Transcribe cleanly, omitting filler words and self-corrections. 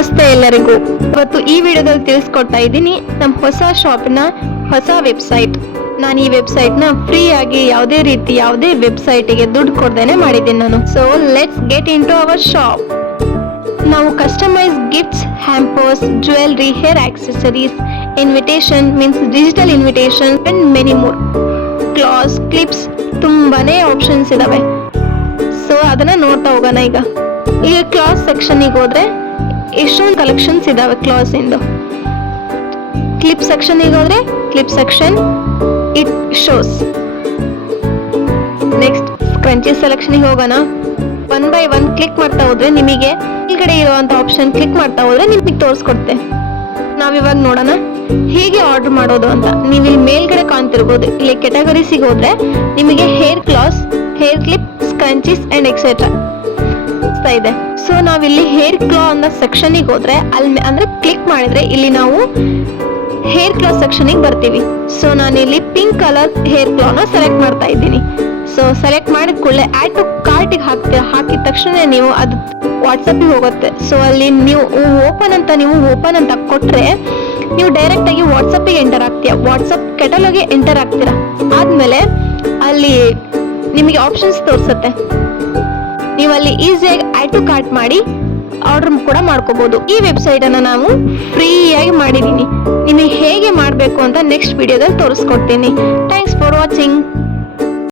ನಮಸ್ತೆ ಎಲ್ಲರಿಗೂ. ಇವತ್ತು ಈ ವಿಡಿಯೋದಲ್ಲಿ ತಿಳಿಸ್ಕೊಡ್ತಾ ಇದ್ದೀನಿ ನಮ್ಮ ಹೊಸ ಶಾಪಿನ ಹೊಸ ವೆಬ್ಸೈಟ್. ನಾನು ಈ ವೆಬ್ಸೈಟ್ನ ಫ್ರೀ ಆಗಿ ಯಾವುದೇ ರೀತಿ ಯಾವುದೇ ವೆಬ್ಸೈಟಿಗೆ ದುಡ್ಡು ಕೊಡ್ದೇನೆ ಮಾಡಿದ್ದೀನಿ ನಾನು. So let's get into our shop. ನಾವು customise gifts, hampers, jewellery, hair accessories, invitation means digital invitation and many more, claws, clips, ತುಂಬಾನೇ ಆಪ್ಷನ್ಸ್ ಇದಾವೆ. ಸೊ ಅದನ್ನ ನೋಡ್ತಾ ಹೋಗೋಣ. ಈಗ ಕ್ಲಾಸ್ ಸೆಕ್ಷನ್ಗೆ ಹೋದ್ರೆ ಎಷ್ಟೊಂದು ಕಲೆಕ್ಷನ್ಸ್ ಇದಾವೆ ಕ್ಲಾಸ್ ಇಂದು. ಕ್ಲಿಪ್ ಸೆಕ್ಷನ್ಗೆ ಹೋದ್ರೆ clip section it shows. Next scrunchie ಸೆಲೆಕ್ಷನ್ಗೆ ಹೋಗೋಣ. ಒನ್ ಬೈ ಒನ್ ಕ್ಲಿಕ್ ಮಾಡ್ತಾ ಹೋದ್ರೆ ನಿಮಗೆ ಕೆಳಗಡೆ ಇರುವಂತ ಆಪ್ಷನ್ ಕ್ಲಿಕ್ ಮಾಡ್ತಾ ಹೋದ್ರೆ ನಿಮಗೆ ತೋರಿಸ್ಕೊಡುತ್ತೆ. ನಾವಿವಾಗ ನೋಡೋಣ ಹೇಗೆ ಆರ್ಡರ್ ಮಾಡೋದು ಅಂತ. ನೀವು ಇಲ್ಲಿ ಮೇಲ್ಗಡೆ ಕಾಣ್ತಿರ್ಬೋದು. ಇಲ್ಲಿ ಕೆಟಗರೀಸಿಗೆ ಹೋದ್ರೆ ನಿಮಗೆ hair class, hair clip, ಸ್ಕ್ರಂಚೀಸ್ and etcetera ಇದೆ. ಸೊ ನಾವಿಲ್ಲಿ ಹೇರ್ ಕ್ಲಾ ಅನ್ನೋ ಸೆಕ್ಷನ್ಗೆ ಹೋದ್ರೆ ಅಲ್ಲಿ ಅಂದ್ರೆ ಕ್ಲಿಕ್ ಮಾಡಿದ್ರೆ ಇಲ್ಲಿ ನಾವು ಹೇರ್ ಕ್ಲಾ ಸೆಕ್ಷನ್ಗೆ ಬರ್ತೀವಿ. ಸೊ ನಾನಿಲ್ಲಿ ಪಿಂಕ್ ಕಲರ್ ಹೇರ್ ಕ್ಲಾನ ಸೆಲೆಕ್ಟ್ ಮಾಡ್ತಾ ಇದ್ದೀನಿ. ಸೊ ಸೆಲೆಕ್ಟ್ ಮಾಡಿದ ಕೂಡಲೇ ಆಡ್ ಟು ಕಾರ್ಟಿಗೆ ಹಾಕ್ತೀರಾ. ಹಾಕಿದ ತಕ್ಷಣ ನೀವು ಅದು ವಾಟ್ಸಪ್ಗೆ ಹೋಗುತ್ತೆ. ಸೊ ಅಲ್ಲಿ ನೀವು ಓಪನ್ ಅಂತ ಕೊಟ್ರೆ ನೀವು ಡೈರೆಕ್ಟ್ ಆಗಿ ವಾಟ್ಸಪ್ಗೆ ಎಂಟರ್ ಆಗ್ತೀರಾ. ವಾಟ್ಸಪ್ ಕೆಟಲಾಗ್ಗೆ ಎಂಟರ್ ಆಗ್ತೀರಾ. ಆದ್ಮೇಲೆ ಅಲ್ಲಿ ನಿಮಗೆ ಆಪ್ಷನ್ಸ್ ತೋರಿಸುತ್ತೆ. ನೀವು ಅಲ್ಲಿ ಈಸಿಯಾಗಿ ಆಡ್ ಟು ಕಾರ್ಟ್ ಮಾಡಿ ಆರ್ಡರ್ ಕೂಡ ಮಾಡ್ಕೋಬಹುದು. ಈ ವೆಬ್ಸೈಟ್ ಅನ್ನ ನಾವು ಫ್ರೀಯಾಗಿ ಮಾಡಿದೀನಿ. ನಿಮಗೆ ಹೇಗೆ ಮಾಡಬೇಕು ಅಂತ ನೆಕ್ಸ್ಟ್ ವಿಡಿಯೋದಲ್ಲಿ ತೋರಿಸ್ಕೊಡ್ತೀನಿ. Thanks for watching.